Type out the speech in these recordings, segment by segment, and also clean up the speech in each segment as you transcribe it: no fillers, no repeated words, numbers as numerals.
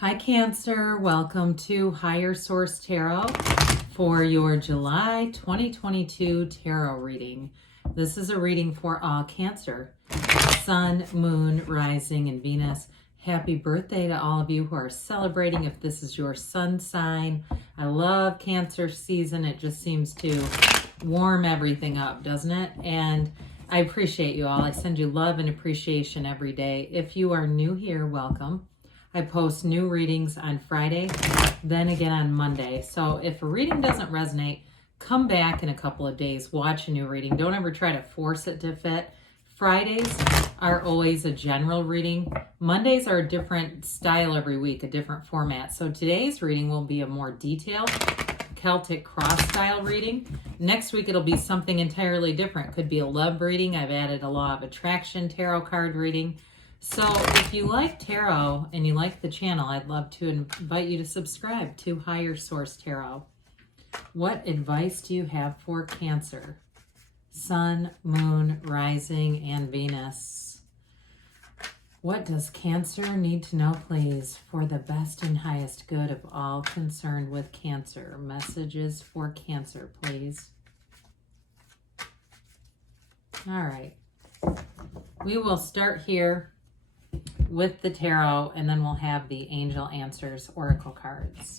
Hi Cancer, welcome to Higher Source Tarot for your July 2022 tarot reading. This is a reading for all Cancer, Sun, Moon, Rising, and Venus. Happy birthday to all of you who are celebrating if this is your sun sign. I love Cancer season. It just seems to warm everything up, doesn't it? And I appreciate you all. I send you love and appreciation every day. If you are new here, welcome. I post new readings on Friday, then again on Monday. So if a reading doesn't resonate, come back in a couple of days, watch a new reading. Don't ever try to force it to fit. Fridays are always a general reading. Mondays are a different style every week, a different format. So today's reading will be a more detailed Celtic cross style reading. Next week it'll be something entirely different. Could be a love reading. I've added a law of attraction tarot card reading. So if you like tarot and you like the channel, I'd love to invite you to subscribe to Higher Source Tarot. What advice do you have for Cancer? Sun, Moon, Rising, and Venus. What does Cancer need to know, please, for the best and highest good of all concerned with Cancer? Messages for Cancer, please. All right. We will start here with the tarot, and then we'll have the Angel Answers Oracle cards.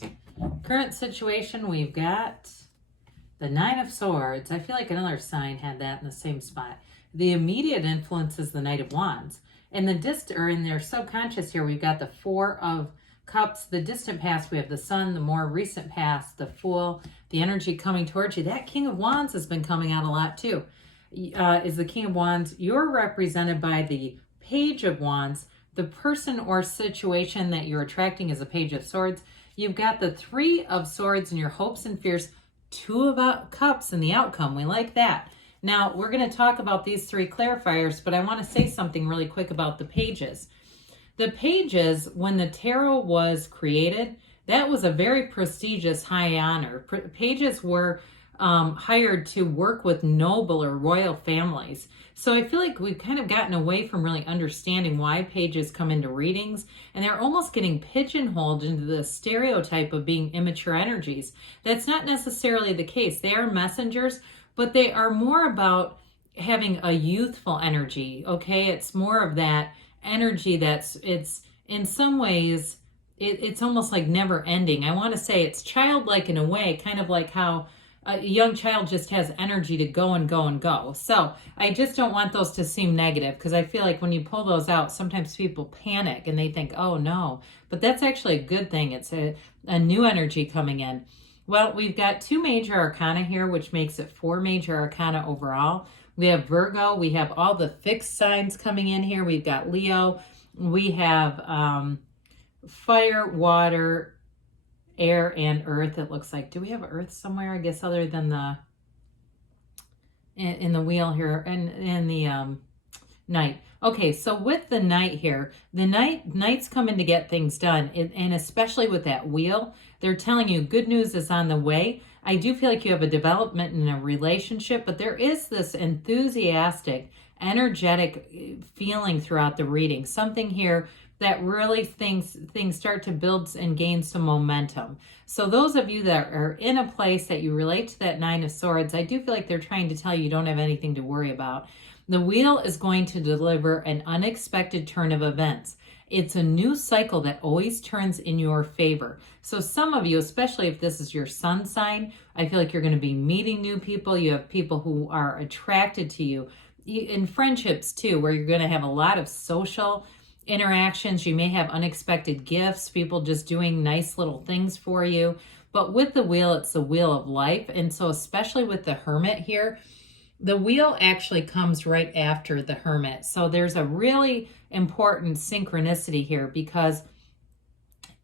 Current situation, we've got the Nine of Swords. I feel like another sign had that in the same spot. The immediate influence is the Knight of Wands. In their subconscious here, we've got the Four of Cups. The distant past, we have the Sun. The more recent past, the Fool. The energy coming towards you. That King of Wands has been coming out a lot too. Is the King of Wands. You're represented by the Page of Wands. The person or situation that you're attracting is a Page of Swords. You've got the Three of Swords and your hopes and fears. Two of Cups and the outcome. We like that. Now, we're going to talk about these three clarifiers, but I want to say something really quick about the pages. The pages, when the tarot was created, that was a very prestigious high honor. Pages were hired to work with noble or royal families. So I feel like we've kind of gotten away from really understanding why pages come into readings, and they're almost getting pigeonholed into the stereotype of being immature energies. That's not necessarily the case. They are messengers, but they are more about having a youthful energy, okay? It's more of that energy it's in some ways, it's almost like never ending. I want to say it's childlike in a way, kind of like how a young child just has energy to go and go and go. So I just don't want those to seem negative, because I feel like when you pull those out, sometimes people panic and they think, oh no, but that's actually a good thing. It's a new energy coming in. Well, we've got two major arcana here, which makes it four major arcana overall. We have Virgo. We have all the fixed signs coming in here. We've got Leo. We have fire, water, air, and earth. It looks like. Do we have earth somewhere? I guess other than the in the wheel here and the Knight. Okay, so with the Knight here, the Knight's coming to get things done, and especially with that wheel, they're telling you good news is on the way. I do feel like you have a development in a relationship, but there is this enthusiastic, energetic feeling throughout the reading. Something here that really things start to build and gain some momentum. So those of you that are in a place that you relate to that Nine of Swords, I do feel like they're trying to tell you don't have anything to worry about. The wheel is going to deliver an unexpected turn of events. It's a new cycle that always turns in your favor. So some of you, especially if this is your sun sign, I feel like you're going to be meeting new people. You have people who are attracted to you. In friendships too, where you're going to have a lot of social interactions. You may have unexpected gifts, people just doing nice little things for you. But with the wheel, it's the wheel of life. And so especially with the Hermit here, the wheel actually comes right after the Hermit. So there's a really important synchronicity here, because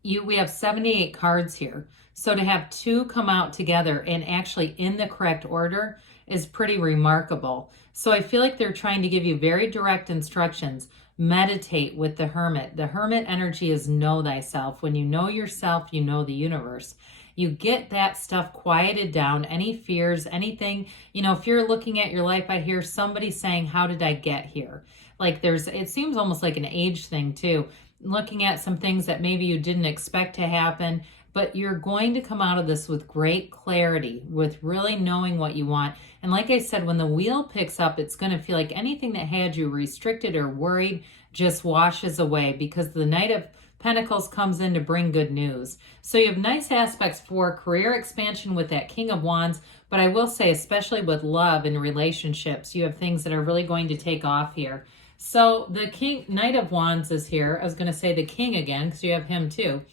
we have 78 cards here. So to have two come out together and actually in the correct order is pretty remarkable. So I feel like they're trying to give you very direct instructions. Meditate with the Hermit. The Hermit energy is know thyself. When you know yourself, you know the universe. You get that stuff quieted down, any fears, anything. If you're looking at your life, I hear somebody saying, how did I get here? Like it seems almost like an age thing too. looking at some things that maybe you didn't expect to happen, but you're going to come out of this with great clarity, with really knowing what you want. And like I said, when the wheel picks up, it's going to feel like anything that had you restricted or worried just washes away, because the Knight of Pentacles comes in to bring good news. So you have nice aspects for career expansion with that King of Wands, but I will say, especially with love and relationships, you have things that are really going to take off here. So the Knight of Wands is here. I was going to say the King again, because you have him too.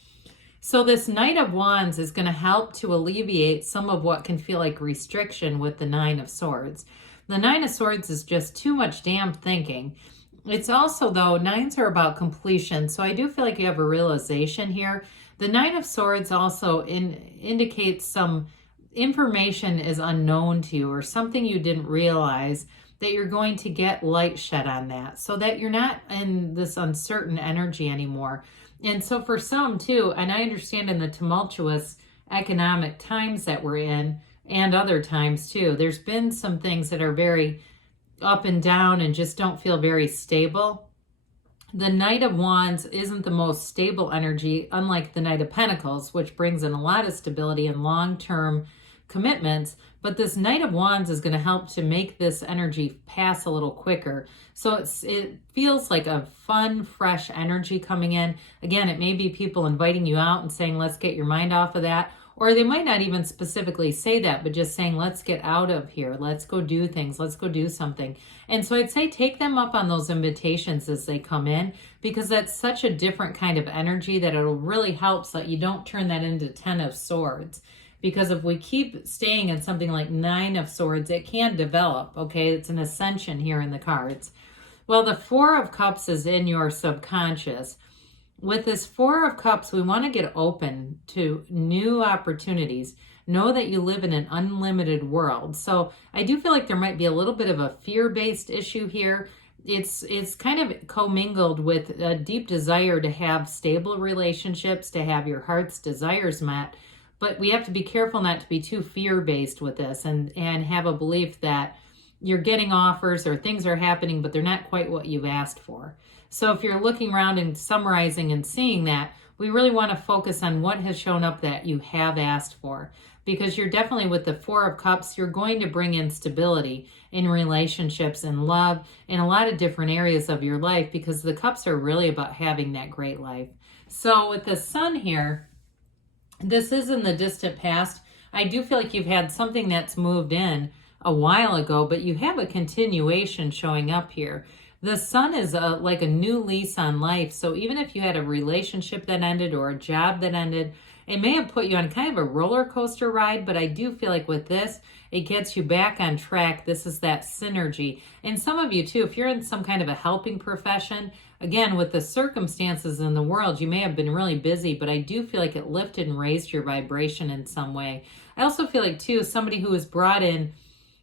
So this Knight of Wands is going to help to alleviate some of what can feel like restriction with the Nine of Swords. The Nine of Swords is just too much damn thinking. It's also, though, nines are about completion, so I do feel like you have a realization here. The Nine of Swords also indicates some information is unknown to you, or something you didn't realize, that you're going to get light shed on that, so that you're not in this uncertain energy anymore. And so for some too, and I understand in the tumultuous economic times that we're in, and other times too, there's been some things that are very up and down and just don't feel very stable. The Knight of Wands isn't the most stable energy, unlike the Knight of Pentacles, which brings in a lot of stability and long-term commitments. But this Knight of Wands is going to help to make this energy pass a little quicker. So it feels like a fun, fresh energy coming in. Again, it may be people inviting you out and saying, let's get your mind off of that. Or they might not even specifically say that, but just saying, let's get out of here. Let's go do things. Let's go do something. And so I'd say take them up on those invitations as they come in, because that's such a different kind of energy that it'll really help so that you don't turn that into 10 of Swords. Because if we keep staying in something like 9 of Swords, it can develop, okay? It's an ascension here in the cards. Well, the 4 of Cups is in your subconscious. With this 4 of Cups, we want to get open to new opportunities. Know that you live in an unlimited world. So I do feel like there might be a little bit of a fear-based issue here. It's kind of commingled with a deep desire to have stable relationships, to have your heart's desires met. But we have to be careful not to be too fear-based with this and have a belief that you're getting offers or things are happening, but they're not quite what you've asked for. So if you're looking around and summarizing and seeing that, we really want to focus on what has shown up that you have asked for. Because you're definitely, with the 4 of Cups, you're going to bring in stability in relationships and love in a lot of different areas of your life, because the Cups are really about having that great life. So with the Sun here, this is in the distant past. I do feel like you've had something that's moved in a while ago, but you have a continuation showing up here. The Sun is like a new lease on life. So even if you had a relationship that ended or a job that ended, it may have put you on kind of a roller coaster ride, but I do feel like with this, it gets you back on track. This is that synergy. And some of you too, if you're in some kind of a helping profession, again, with the circumstances in the world, you may have been really busy, but I do feel like it lifted and raised your vibration in some way. I also feel like too, somebody who was brought in,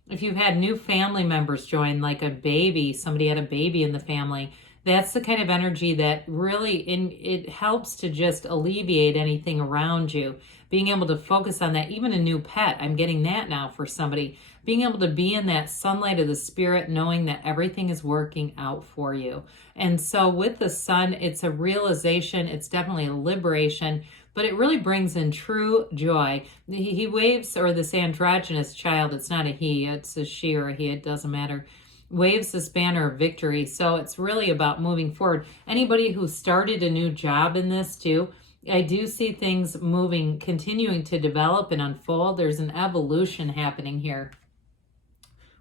if you've had new family members join, like a baby, somebody had a baby in the family, that's the kind of energy that really it helps to just alleviate anything around you. Being able to focus on that, even a new pet, I'm getting that now for somebody. Being able to be in that sunlight of the spirit, knowing that everything is working out for you. And so with the Sun, it's a realization, it's definitely a liberation, but it really brings in true joy. He waves, or this androgynous child, it's not a he, it's a she or a he, it doesn't matter, waves this banner of victory. So it's really about moving forward. Anybody who started a new job in this too, I do see things moving, continuing to develop and unfold. There's an evolution happening here.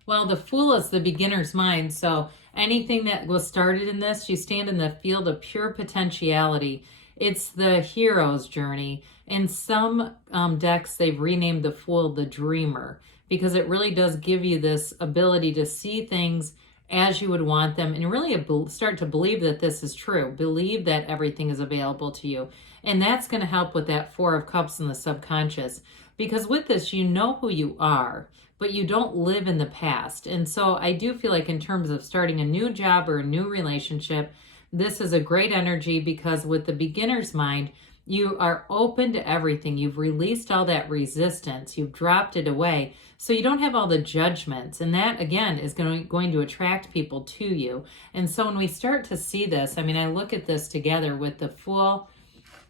Well, the Fool is the beginner's mind. So anything that was started in this, you stand in the field of pure potentiality. It's the hero's journey. In some decks, they've renamed the Fool the Dreamer, because it really does give you this ability to see things as you would want them and really start to believe that this is true. Believe that everything is available to you. And that's going to help with that 4 of Cups in the subconscious. Because with this, you know who you are, but you don't live in the past. And so I do feel like in terms of starting a new job or a new relationship, this is a great energy, because with the beginner's mind, You are open to everything. You've released all that resistance. You've dropped it away. So you don't have all the judgments. And that, again, is going to attract people to you. And so when we start to see this, I mean, I look at this together with the Fool.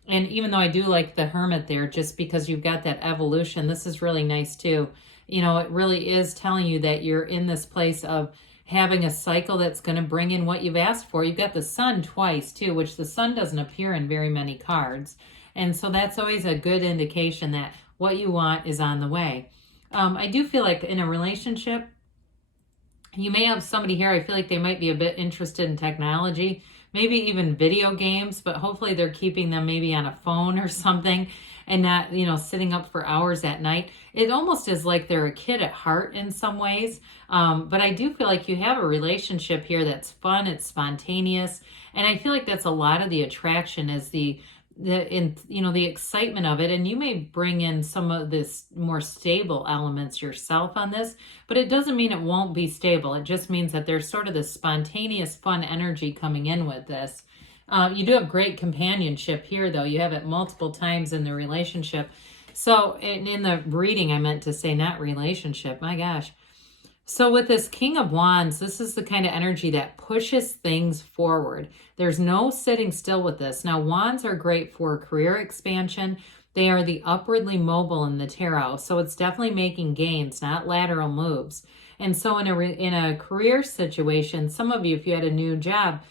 And even though I do like the Hermit there, just because you've got that evolution, this is really nice too. You know, it really is telling you that you're in this place of having a cycle that's going to bring in what you've asked for. You've got the Sun twice too, which the Sun doesn't appear in very many cards. And so that's always a good indication that what you want is on the way. I do feel like in a relationship, you may have somebody here, I feel like they might be a bit interested in technology, maybe even video games, but hopefully they're keeping them maybe on a phone or something and not, you know, sitting up for hours at night. It almost is like they're a kid at heart in some ways. But I do feel like you have a relationship here that's fun, it's spontaneous. And I feel like that's a lot of the attraction is the excitement of it. And you may bring in some of this more stable elements yourself on this, but it doesn't mean it won't be stable. It just means that there's sort of this spontaneous fun energy coming in with this. You do have great companionship here though. You have it multiple times in the relationship. So in the reading, I meant to say not relationship, my gosh. So with this King of Wands, this is the kind of energy that pushes things forward. There's no sitting still with this. Now, Wands are great for career expansion. They are the upwardly mobile in the tarot. So it's definitely making gains, not lateral moves. And so in a career situation, some of you, if you had a new job,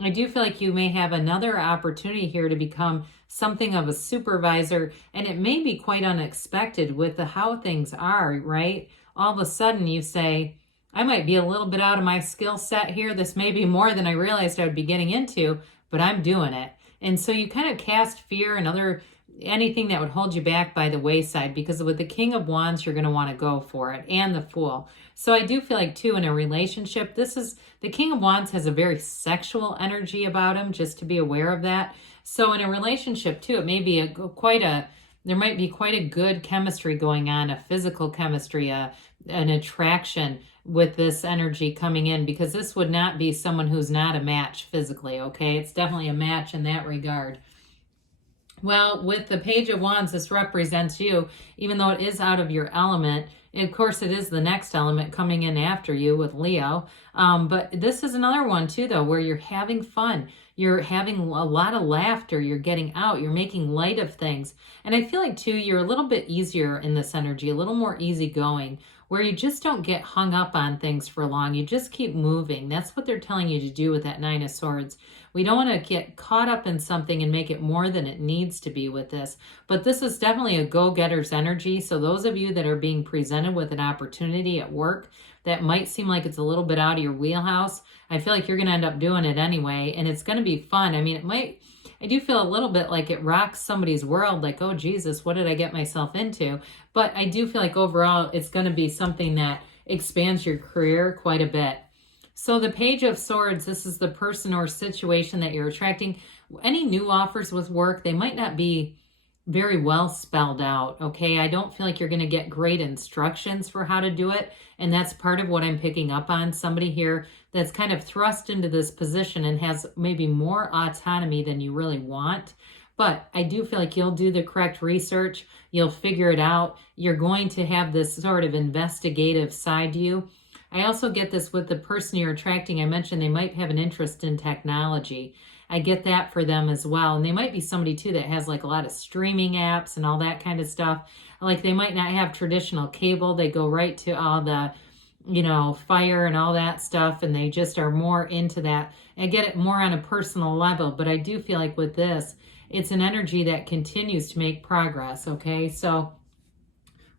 I do feel like you may have another opportunity here to become something of a supervisor. And it may be quite unexpected with how things are, right? All of a sudden you say, I might be a little bit out of my skill set here. This may be more than I realized I would be getting into, but I'm doing it. And so you kind of cast fear and anything that would hold you back by the wayside, because with the King of Wands, you're going to want to go for it, and the Fool. So I do feel like too, in a relationship, the King of Wands has a very sexual energy about him, just to be aware of that. So in a relationship too, it may be there might be quite a good chemistry going on, a physical chemistry, an attraction with this energy coming in, because this would not be someone who's not a match physically, okay? It's definitely a match in that regard. Well, with the Page of Wands, this represents you, even though it is out of your element. And of course, it is the next element coming in after you with Leo. But this is another one too, though, where you're having fun. You're having a lot of laughter. You're getting out. You're making light of things. And I feel like, too, you're a little bit easier in this energy, a little more easygoing, where you just don't get hung up on things for long. You just keep moving. That's what they're telling you to do with that Nine of Swords. We don't want to get caught up in something and make it more than it needs to be with this. But this is definitely a go-getter's energy. So those of you that are being presented with an opportunity at work that might seem like it's a little bit out of your wheelhouse, I feel like you're going to end up doing it anyway. And it's going to be fun. I mean, I do feel a little bit like it rocks somebody's world, like, oh, Jesus, what did I get myself into? But I do feel like overall it's going to be something that expands your career quite a bit. So the Page of Swords, this is the person or situation that you're attracting. Any new offers with work, they might not be very well spelled out, okay? I don't feel like you're going to get great instructions for how to do it. And that's part of what I'm picking up on. Somebody here that's kind of thrust into this position and has maybe more autonomy than you really want. But I do feel like you'll do the correct research. You'll figure it out. You're going to have this sort of investigative side to you. I also get this with the person you're attracting. I mentioned they might have an interest in technology. I get that for them as well. And they might be somebody too that has like a lot of streaming apps and all that kind of stuff. Like they might not have traditional cable. They go right to all the, Fire and all that stuff. And they just are more into that. I get it more on a personal level. But I do feel like with this, it's an energy that continues to make progress. Okay. So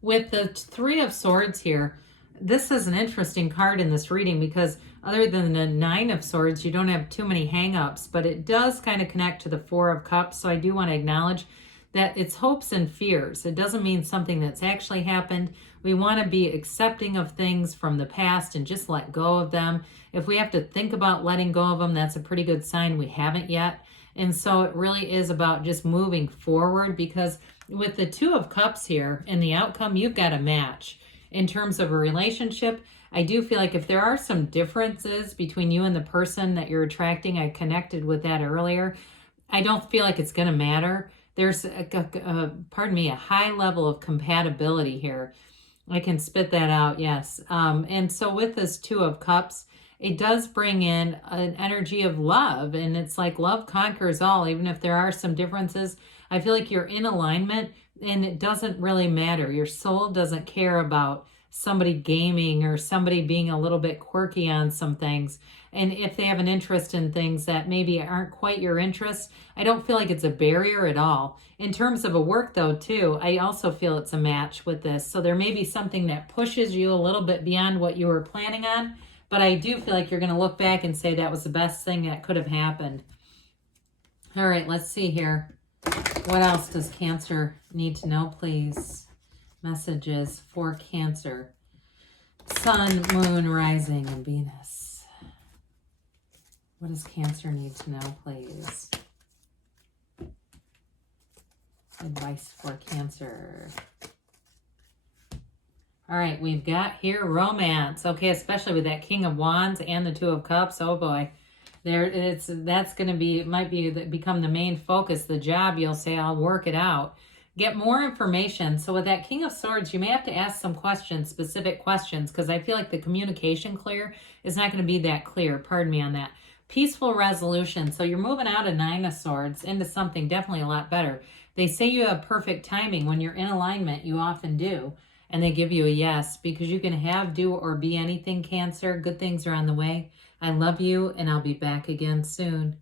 with the Three of Swords here, this is an interesting card in this reading because other than the Nine of Swords, you don't have too many hang-ups, but it does kind of connect to the Four of Cups. So I do want to acknowledge that it's hopes and fears. It doesn't mean something that's actually happened. We want to be accepting of things from the past and just let go of them. If we have to think about letting go of them, that's a pretty good sign we haven't yet. And so it really is about just moving forward, because with the Two of Cups here and the outcome, you've got a match. In terms of a relationship, I do feel like if there are some differences between you and the person that you're attracting, I connected with that earlier, I don't feel like it's going to matter, there's pardon me, a high level of compatibility here. I can spit that out, yes. And so with this Two of Cups, it does bring in an energy of love, and it's like love conquers all, even if there are some differences. I feel like you're in alignment, and it doesn't really matter. Your soul doesn't care about somebody gaming or somebody being a little bit quirky on some things. And if they have an interest in things that maybe aren't quite your interest, I don't feel like it's a barrier at all. In terms of a work though, too, I also feel it's a match with this. So there may be something that pushes you a little bit beyond what you were planning on, but I do feel like you're going to look back and say that was the best thing that could have happened. All right, let's see here. What else does Cancer need to know, please? Messages for Cancer. Sun, Moon, Rising, and Venus. What does Cancer need to know, please? Advice for Cancer. All right, we've got here romance. Okay, especially with that King of Wands and the Two of Cups. Oh boy. That's going to be, it might become the main focus. The job, you'll say, I'll work it out. Get more information. So with that King of Swords, you may have to ask some questions, specific questions, because I feel like the communication clear is not going to be that clear. Pardon me on that. Peaceful resolution. So you're moving out of Nine of Swords into something definitely a lot better. They say you have perfect timing. When you're in alignment, you often do. And they give you a yes, because you can have, do, or be anything, Cancer. Good things are on the way. I love you, and I'll be back again soon.